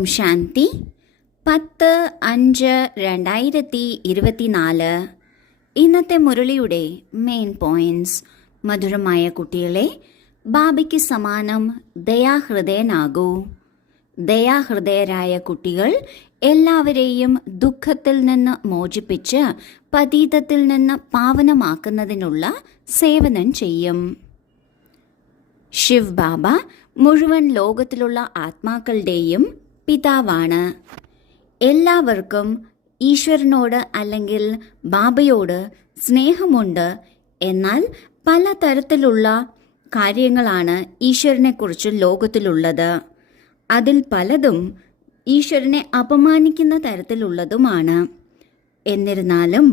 ഓം ശാന്തി. 10/5/2024. ഇന്നത്തെ മുരളിയുടെ main points. മധുരമായ കുട്ടികളെ, ബാബയ്ക്ക് സമാനം ദയാഹൃദയനാകൂ. ദയാഹൃദയരായ കുട്ടികൾ എല്ലാവരെയും ദുഃഖത്തിൽ നിന്ന് മോചിപ്പിച്ച് പതീതത്തിൽ നിന്ന് പാവനമാക്കുന്നതിനുള്ള സേവനം ചെയ്യും. ശിവ് ബാബ മുഴുവൻ ലോകത്തിലുള്ള ആത്മാക്കളുടെയും പിതാവാണ്. എല്ലാവർക്കും ഈശ്വരനോട് അല്ലെങ്കിൽ ബാബയോട് സ്നേഹമുണ്ട്. എന്നാൽ പലതരത്തിലുള്ള കാര്യങ്ങളാണ് ഈശ്വരനെക്കുറിച്ച് ലോകത്തിലുള്ളത്. അതിൽ പലതും ഈശ്വരനെ അപമാനിക്കുന്ന തരത്തിലുള്ളതുമാണ്. എന്നിരുന്നാലും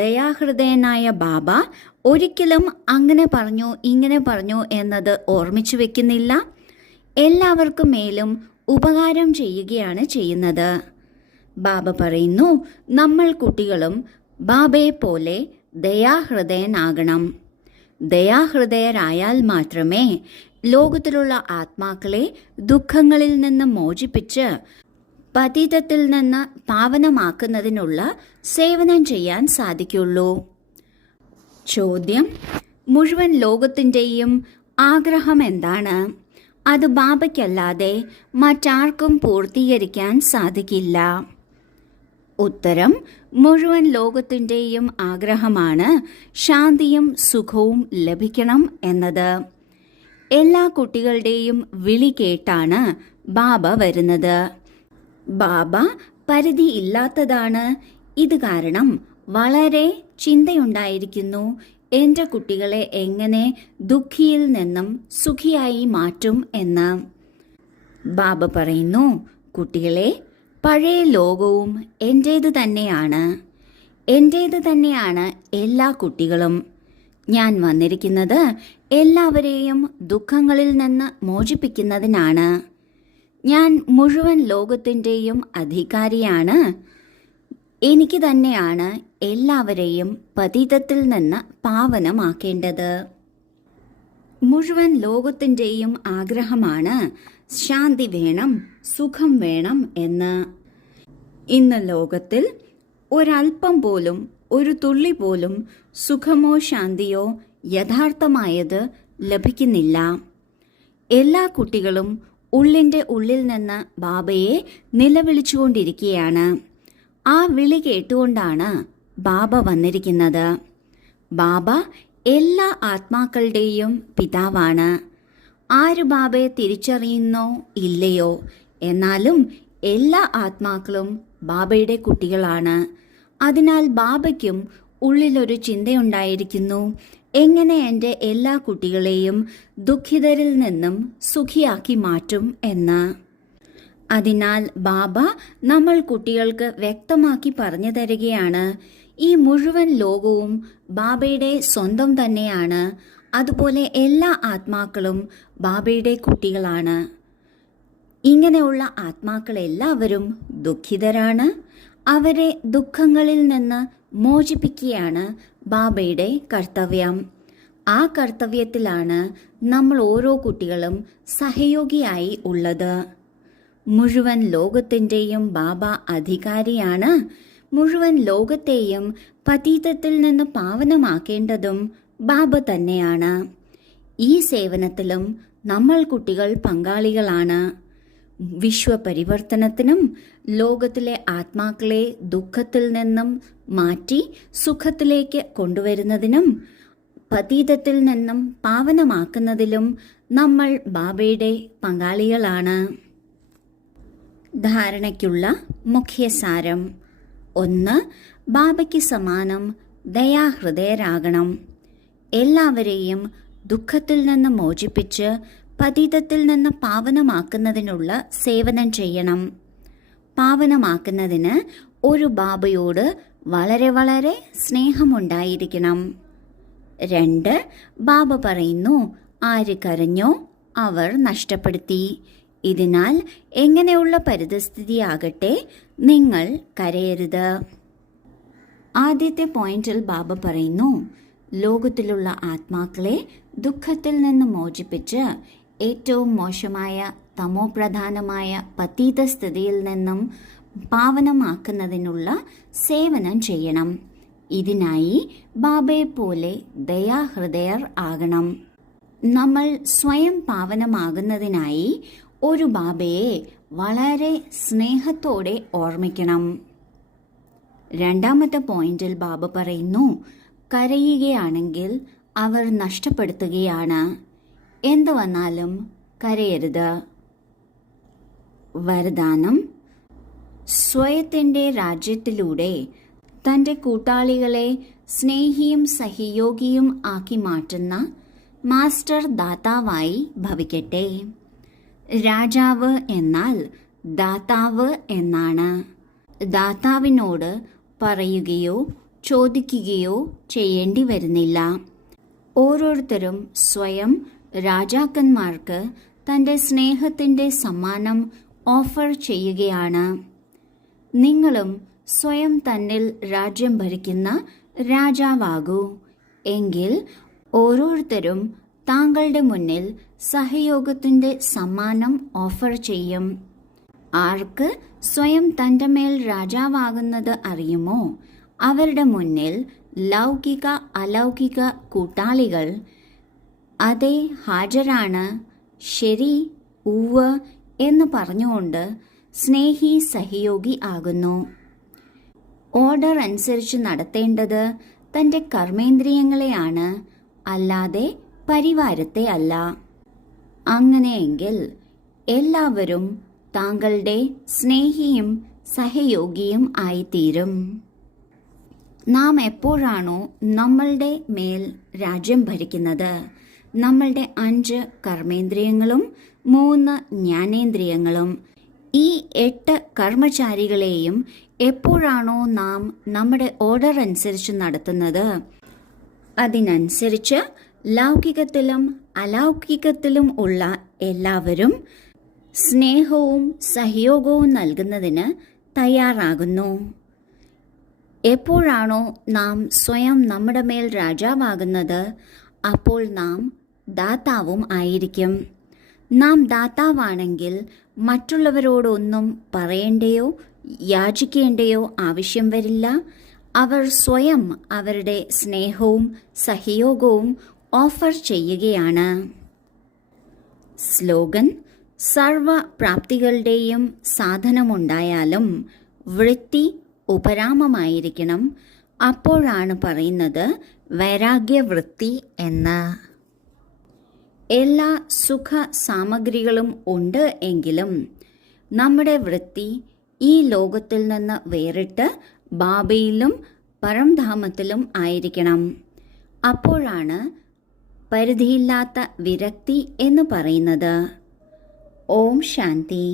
ദയാഹൃദയനായ ബാബ ഒരിക്കലും അങ്ങനെ പറഞ്ഞു ഇങ്ങനെ പറഞ്ഞു എന്നത് ഓർമ്മിച്ചു വെക്കുന്നില്ല. എല്ലാവർക്കും മേലും ഉപകാരം ചെയ്യുകയാണ് ചെയ്യുന്നത്. ബാബ പറയുന്നു, നമ്മൾ കുട്ടികളും ബാബയെ പോലെ ദയാഹൃദയനാകണം. ദയാഹൃദയരായാൽ മാത്രമേ ലോകത്തിലുള്ള ആത്മാക്കളെ ദുഃഖങ്ങളിൽ നിന്ന് മോചിപ്പിച്ച് പതീതത്തിൽ നിന്ന് പാവനമാക്കുന്നതിനുള്ള സേവനം ചെയ്യാൻ സാധിക്കുള്ളൂ. ചോദ്യം: മുഴുവൻ ലോകത്തിൻ്റെയും ആഗ്രഹം എന്താണ്? അത് ബാബയ്ക്കല്ലാതെ മറ്റാർക്കും പൂർത്തീകരിക്കാൻ സാധിക്കില്ല. ഉത്തരം: മുഴുവൻ ലോകത്തിൻ്റെയും ആഗ്രഹമാണ് ശാന്തിയും സുഖവും ലഭിക്കണം എന്നത്. എല്ലാ കുട്ടികളുടെയും വിളി കേട്ടാണ് ബാബ വരുന്നത്. ബാബ പരിധിയില്ലാത്തതാണ്. ഇത് കാരണം വളരെ ചിന്തയുണ്ടായിരിക്കുന്നു, എൻ്റെ കുട്ടികളെ എങ്ങനെ ദുഃഖിയിൽ നിന്നും സുഖിയായി മാറ്റും എന്ന്. ബാബ പറയുന്നു, കുട്ടികളെ, പഴയ ലോകവും എൻ്റേത് തന്നെയാണ്. എൻ്റേത് തന്നെയാണ് എല്ലാ കുട്ടികളും. ഞാൻ വന്നിരിക്കുന്നത് എല്ലാവരെയും ദുഃഖങ്ങളിൽ നിന്ന് മോചിപ്പിക്കുന്നതിനാണ്. ഞാൻ മുഴുവൻ ലോകത്തിൻ്റെയും അധികാരിയാണ്. എനിക്ക് തന്നെയാണ് എല്ലാവരെയും പതീതത്തിൽ നിന്ന് പാവനമാക്കേണ്ടത്. മുഴുവൻ ലോകത്തിൻ്റെയും ആഗ്രഹമാണ് ശാന്തി വേണം, സുഖം വേണം എന്ന്. ഇന്ന് ലോകത്തിൽ ഒരൽപ്പം പോലും, ഒരു തുള്ളി പോലും സുഖമോ ശാന്തിയോ യഥാർത്ഥമായത് ലഭിക്കുന്നില്ല. എല്ലാ കുട്ടികളും ഉള്ളിൻ്റെ ഉള്ളിൽ നിന്ന് ബാബയെ നിലവിളിച്ചുകൊണ്ടിരിക്കുകയാണ്. ആ വിളി കേട്ടുകൊണ്ടാണ് ബാബ വന്നിരിക്കുന്നത്. ബാബ എല്ലാ ആത്മാക്കളുടെയും പിതാവാണ്. ആര് ബാബയെ തിരിച്ചറിയുന്നോ ഇല്ലയോ, എന്നാലും എല്ലാ ആത്മാക്കളും ബാബയുടെ കുട്ടികളാണ്. അതിനാൽ ബാബയ്ക്കും ഉള്ളിലൊരു ചിന്തയുണ്ടായിരിക്കുന്നു, എങ്ങനെ എൻ്റെ എല്ലാ കുട്ടികളെയും ദുഃഖിതരിൽ നിന്നും സുഖിയാക്കി മാറ്റും എന്ന്. അതിനാൽ ബാബ നമ്മൾ കുട്ടികൾക്ക് വ്യക്തമാക്കി പറഞ്ഞു തരികയാണ്, ഈ മുഴുവൻ ലോകവും ബാബയുടെ സ്വന്തം തന്നെയാണ്. അതുപോലെ എല്ലാ ആത്മാക്കളും ബാബയുടെ കുട്ടികളാണ്. ഇങ്ങനെയുള്ള ആത്മാക്കളെല്ലാവരും ദുഃഖിതരാണ്. അവരെ ദുഃഖങ്ങളിൽ നിന്ന് മോചിപ്പിക്കുകയാണ് ബാബയുടെ കർത്തവ്യം. ആ കർത്തവ്യത്തിലാണ് നമ്മൾ ഓരോ കുട്ടികളും സഹയോഗിയായി ഉള്ളത്. മുഴുവൻ ലോകത്തിൻ്റെയും ബാബ അധികാരിയാണ്. മുഴുവൻ ലോകത്തെയും പതീതത്തിൽ നിന്ന് പാവനമാക്കേണ്ടതും ബാബ തന്നെയാണ്. ഈ സേവനത്തിലും നമ്മൾ കുട്ടികൾ പങ്കാളികളാണ്. വിശ്വപരിവർത്തനത്തിനും ലോകത്തിലെ ആത്മാക്കളെ ദുഃഖത്തിൽ നിന്നും മാറ്റി സുഖത്തിലേക്ക് കൊണ്ടുവരുന്നതിനും പതീതത്തിൽ നിന്നും പാവനമാക്കുന്നതിലും നമ്മൾ ബാബയുടെ പങ്കാളികളാണ്. ധാരണയ്ക്കുള്ള മുഖ്യസാരം: 1. ബാബയ്ക്ക് സമാനം ദയാഹൃദയരാകണം. എല്ലാവരെയും ദുഃഖത്തിൽ നിന്ന് മോചിപ്പിച്ച് പതീതത്തിൽ നിന്ന് പാവനമാക്കുന്നതിനുള്ള സേവനം ചെയ്യണം. പാവനമാക്കുന്നതിന് ഒരു ബാബയോട് വളരെ വളരെ സ്നേഹമുണ്ടായിരിക്കണം. 2. ബാബ പറയുന്നു, ആര് കരഞ്ഞോ അവർ നഷ്ടപ്പെടുത്തി. ഇതിനാൽ എങ്ങനെയുള്ള പരിതസ്ഥിതിയാകട്ടെ നിങ്ങൾ കരയരുത്. ആദ്യത്തെ പോയിന്റിൽ ബാബ പറയുന്നു, ലോകത്തിലുള്ള ആത്മാക്കളെ ദുഃഖത്തിൽ നിന്ന് മോചിപ്പിച്ച് ഏറ്റവും മോശമായ തമോപ്രധാനമായ പതീത സ്ഥിതിയിൽ നിന്നും പാവനമാക്കുന്നതിനുള്ള സേവനം ചെയ്യണം. ഇതിനായി ബാബയെ പോലെ ദയാഹൃദയർ ആകണം. നമ്മൾ സ്വയം പാവനമാകുന്നതിനായി ഒരു ബാബയെ വളരെ സ്നേഹത്തോടെ ഓർമ്മിക്കണം. രണ്ടാമത്തെ പോയിന്റിൽ ബാബ പറയുന്നു, കരയുകയാണെങ്കിൽ അവർ നഷ്ടപ്പെടുത്തുകയാണ്. എന്തു വന്നാലും കരയരുത്. വരദാനം: സ്വയത്തിൻ്റെ രാജ്യത്തിലൂടെ തൻ്റെ കൂട്ടാളികളെ സ്നേഹിയും സഹയോഗിയും ആക്കി മാറ്റുന്ന മാസ്റ്റർ ദാതാവായി ഭവിക്കട്ടെ. രാജാവ് എന്നാൽ ദാതാവ് എന്നാണ്. ദാതാവിനോട് പറയുകയോ ചോദിക്കുകയോ ചെയ്യേണ്ടി വരുന്നില്ല. ഓരോരുത്തരും സ്വയം രാജാക്കന്മാർക്ക് തൻ്റെ സ്നേഹത്തിൻ്റെ സമ്മാനം ഓഫർ ചെയ്യുകയാണ്. നിങ്ങളും സ്വയം തന്നിൽ രാജ്യം ഭരിക്കുന്ന രാജാവാകൂ. എങ്കിൽ ഓരോരുത്തരും താങ്കളുടെ മുന്നിൽ സഹയോഗത്തിൻ്റെ സമ്മാനം ഓഫർ ചെയ്യും. ആർക്ക് സ്വയം തൻ്റെ മേൽ രാജാവാകുന്നത് അറിയുമോ, അവരുടെ മുന്നിൽ ലൗകിക അലൗകിക കൂട്ടാളികൾ അതെ ഹാജരാണ്, ശരി, ഉവ്വ് എന്ന് പറഞ്ഞുകൊണ്ട് സ്നേഹി സഹയോഗി ആകുന്നു. ഓർഡർ അനുസരിച്ച് നടത്തേണ്ടത് തൻ്റെ കർമ്മേന്ദ്രിയങ്ങളെയാണ്, അല്ലാതെ പരിവാരത്തെ അല്ല. അങ്ങനെയെങ്കിൽ എല്ലാവരും താങ്കളുടെ സ്നേഹിയും സഹയോഗിയും ആയിത്തീരും. നാം എപ്പോഴാണോ നമ്മളുടെ മേൽ രാജ്യം ഭരിക്കുന്നത്, നമ്മളുടെ 5 കർമ്മേന്ദ്രിയങ്ങളും 3 ജ്ഞാനേന്ദ്രിയങ്ങളും ഈ 8 കർമ്മചാരികളെയും എപ്പോഴാണോ നാം നമ്മുടെ ഓർഡർ അനുസരിച്ച് നടത്തുന്നത്, അതിനനുസരിച്ച് ലൗകികത്തിലും അലൗകികത്തിലും ഉള്ള എല്ലാവരും സ്നേഹവും സഹയോഗവും നൽകുന്നതിന് തയ്യാറാകുന്നു. എപ്പോഴാണോ നാം സ്വയം നമ്മുടെ മേൽ രാജാവാകുന്നത്, അപ്പോൾ നാം ദാതാവും ആയിരിക്കും. നാം ദാതാവാണെങ്കിൽ മറ്റുള്ളവരോടൊന്നും പറയേണ്ടയോ യാചിക്കേണ്ടയോ ആവശ്യം വരില്ല. അവർ സ്വയം അവരുടെ സ്നേഹവും സഹയോഗവും ഓഫർ ചെയ്യുകയാണ്. സ്ലോഗൻ: സർവ പ്രാപ്തികളുടെയും സാധനമുണ്ടായാലും വൃത്തി ഉപരാമമായിരിക്കണം. അപ്പോഴാണ് പറയുന്നത് വൈരാഗ്യവൃത്തി എന്ന്. എല്ലാ സുഖ സാമഗ്രികളും ഉണ്ട് എങ്കിലും നമ്മുടെ വൃത്തി ഈ ലോകത്തിൽ നിന്ന് വേറിട്ട് ബാബയിലും പരംധാമത്തിലും ആയിരിക്കണം. അപ്പോഴാണ് പരിധിയില്ലാത്ത വിരക്തി എന്ന് പറയുന്നത്. ഓം ശാന്തി.